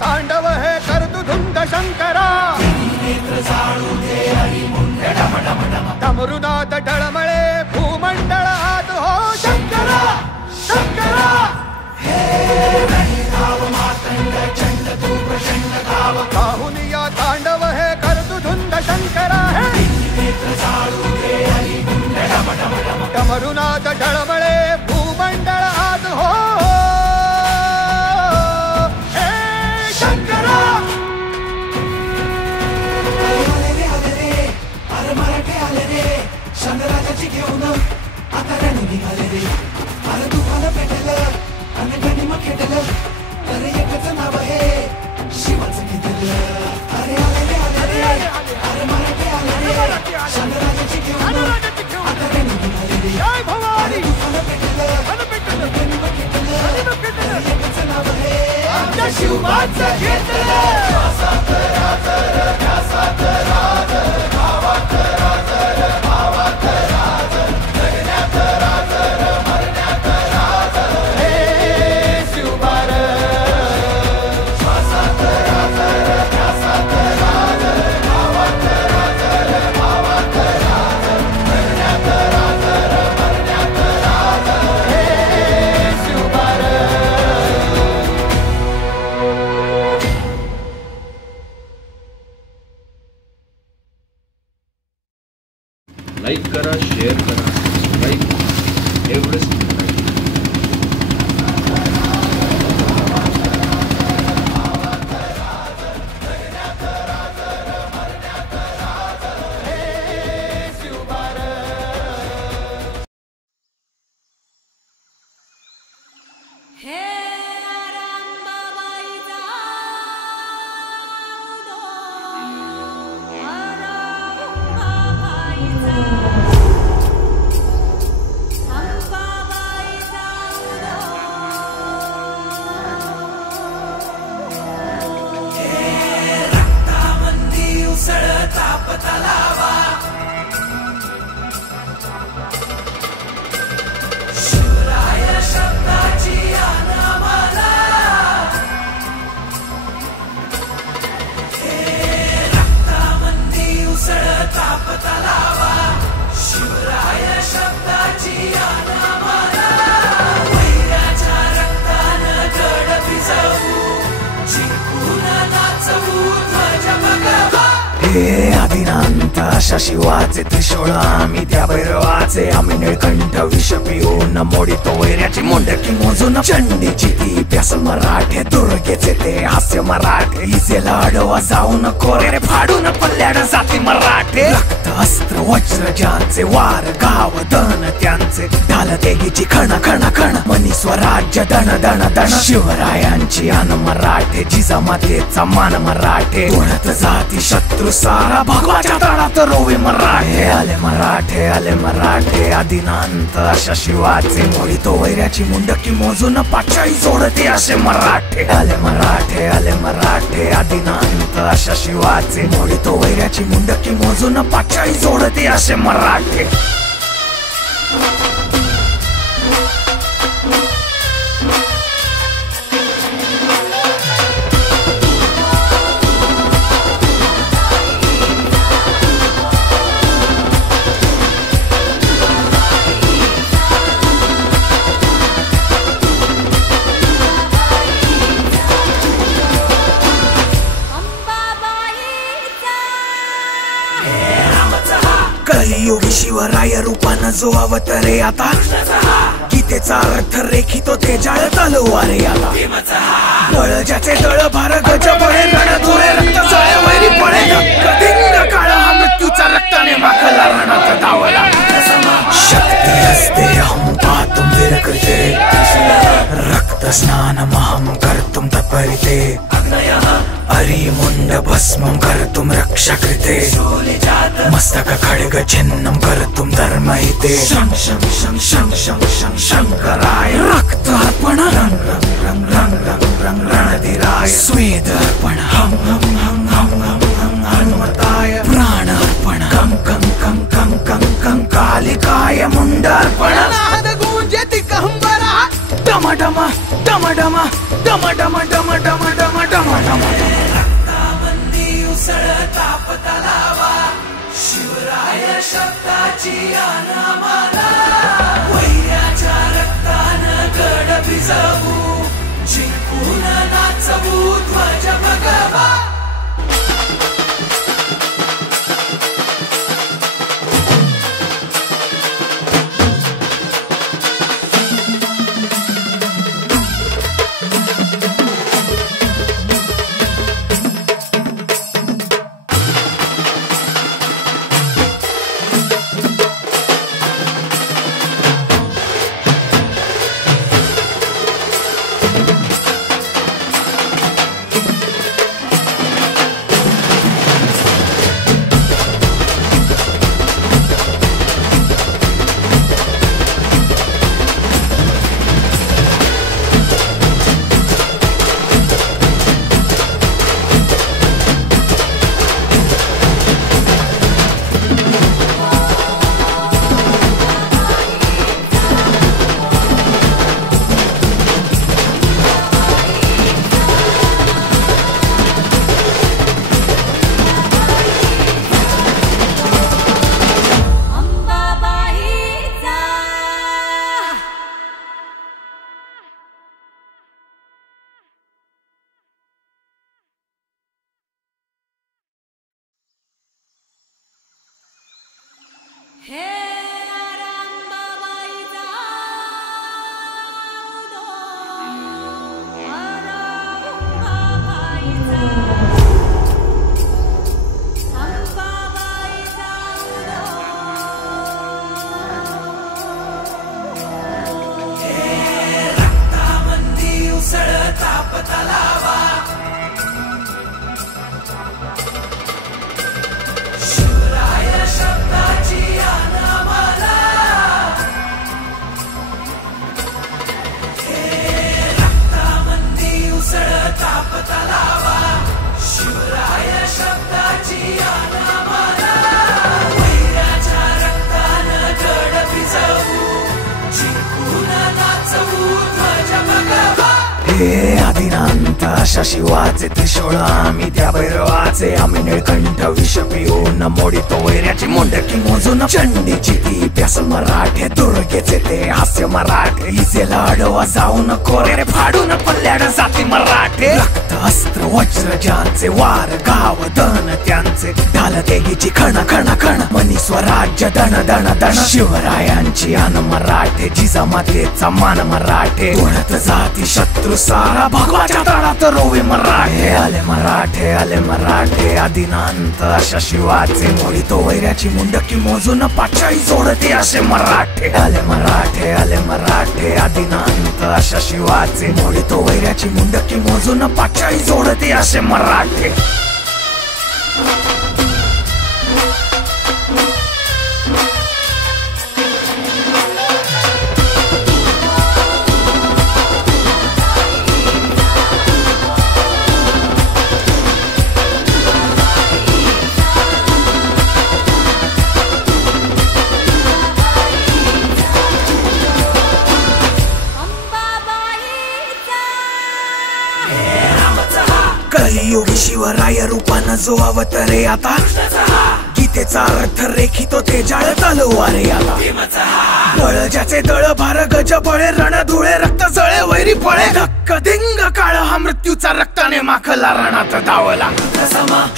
तांडव हे करतु धुंद शंकरा डमरुनाद डळमळे भूमंडळ हात हो शंकरा शंकरा काहुनिया तांडव हे करतु धुंद शंकरा डमरुनाद डळमळे भूमंडळ हात हो शंकराची घेऊन आता रणू निघाले रे. अरे दुखान पेटलं आणि गणिम खेटलं. अरे एकच नाव आहे शिवाचं घेतलं. अरे आले रे अरे मराठे आले रे. शंकराची घेऊन आता रणू निघाले रे. अरे दुखान पेटलं आणि गणिम खेटलं. अरे एकच नाव आहे आमच्या शिवाचं घेतलं. लाईक करा, शेअर करा, सबस्क्राईब करा, एवढंच करायचं. हे आदिनांत अशा शिवाचे त्रिशूळ आम्ही त्या भैरवाचे. आम्ही निळकंठ विष पिऊन मोडितो वैऱ्याची मुंडकी मोजून. चंडीची ती प्यास मराठे दुर्गेचे ते हास्य मराठे. इजेला अडवा जाऊन कोरे फाडून पल्ल्याड जाती मराठे. रक्त अस्त्र वज्र ज्यांचे वार गाव दन त्यांचे. ढाल तेगीची खण खण खण मनी स्वराज्य दण दण दण. शिवरायांची आन मराठे जिजामातेचा मान मराठे. उडत जाती शत्रू सारा भगवाच्या तळात रोवे मराठे. आले मराठे आले मराठे आदिनांत अशा शिवाचे. मोडितो वैऱ्याची मुंडकी मोजून पाचाई जोडते असे मराठे. आले मराठे आदिनांत अशा शिवाचे. मोडितो वैऱ्याची मुंडकी मोजून पाचाई जोडते असे मराठे. कलियुगी शिवराय रूपानं जो अवतरे आता. गीतेचा अर्थ रेखितो ते जाळ तलवारे आता. बळ ज्याचे दळ भार गज बळे रण धुळे रक्त जळे वैरी पळे. कठीण काळ हा मृत्यूचा रक्ताने माखला रणात धावला. शक्ती असते हम पाहतो वीर करते. रक्त रक्तस्नानमहं कर्तुं तत्परिते अरिमुण्ड भस्मं कर्तुं रक्षकृते मस्तक खड्ग छिन्नं कर्तुं धर्महिते शं शं शं शं शं शं शङ्कराय रक्तार्पण रं रं रं रं रं रं रणधीराय स्वेदार्पण हं हं हं हं हं हं हनुमताय प्राणार्पण कं कं कं कं कं कं कालिकाय मुण्डार्पण नाद गूंजे दिगंबरा डम डम डम डम डम डम डम डम डम डम डम रक्तामंदी उसळता पतलावा शिवराय शब्दाची आनामाला वैऱ्याच्या रक्तानं गड भिजवू जिंकून नाचवू ध्वज भगवा आदिनांत अशा शिवाचे त्रिशूळ आम्ही त्या भैरवाचे आम्ही निळकंठ विष पिऊन मोडितो वैऱ्याची मुंडकी मोजून चंडीची ती प्यासल मराठे दुर्गेचे ते हास्य मराठे इसेला अडवा जाऊन कोरे फाडून पल्ल्याड जाती मराठे रक्त अस्त्र वज्र ज्यांचे वार गाव दन त्यांचे ढाल तेगीची खण खण खण मनी स्वराज्य दण दण दण शिवरायांची आन मराठे जिजामातेचा मान मराठे कोणत जाती शत्रू सारा भगवाच्या तळात रोवे मराठे आले मराठे आदिनांत अशा शिवाचे मोडितो वैऱ्याची मुंडकी मोजून पाचाई जोडते असे मराठे आले मराठे आदिनांत अशा शिवाचे मोडितो वैऱ्याची मुंडकी मोजून पाचाई जोडते असे मराठे कलियुगी शिवराय रूपानं जो अवतरे आता गीतेचा अर्थ रेखितो ते जाळ तलवारे आता बळ ज्याचे दळ भार गज बळे रण धुळे रक्त जळे वैरी पळे धक्क दिंग काळ हा मृत्यूचा रक्ताने माखला रणात धावला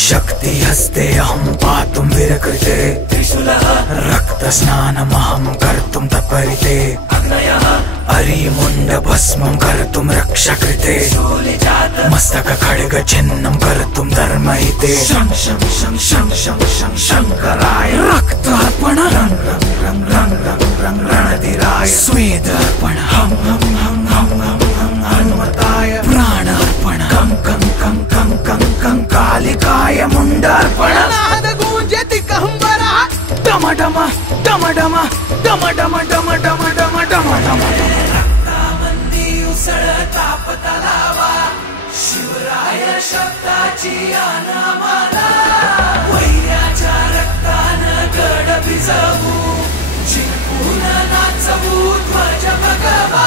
शक्ती हस्ते अहं पातुं वीरकृते रक्त स्नानमहं कर्तुं तत्परिते अरिमुण्ड भस्मं कर्तुं रक्षकृते मस्तक खड्ग छिन्नं कर्तुं धर्महिते शं शं शं शं शं शं शङ्कराय रक्तार्पण रं रं रं रं रं रं रणधीराय स्वेदार्पण हं हं हं हं हं हं विजयाची आनामाला वैराच्या रक्तानं गड भिजवू जिंकून नाचवू ध्वज भगवा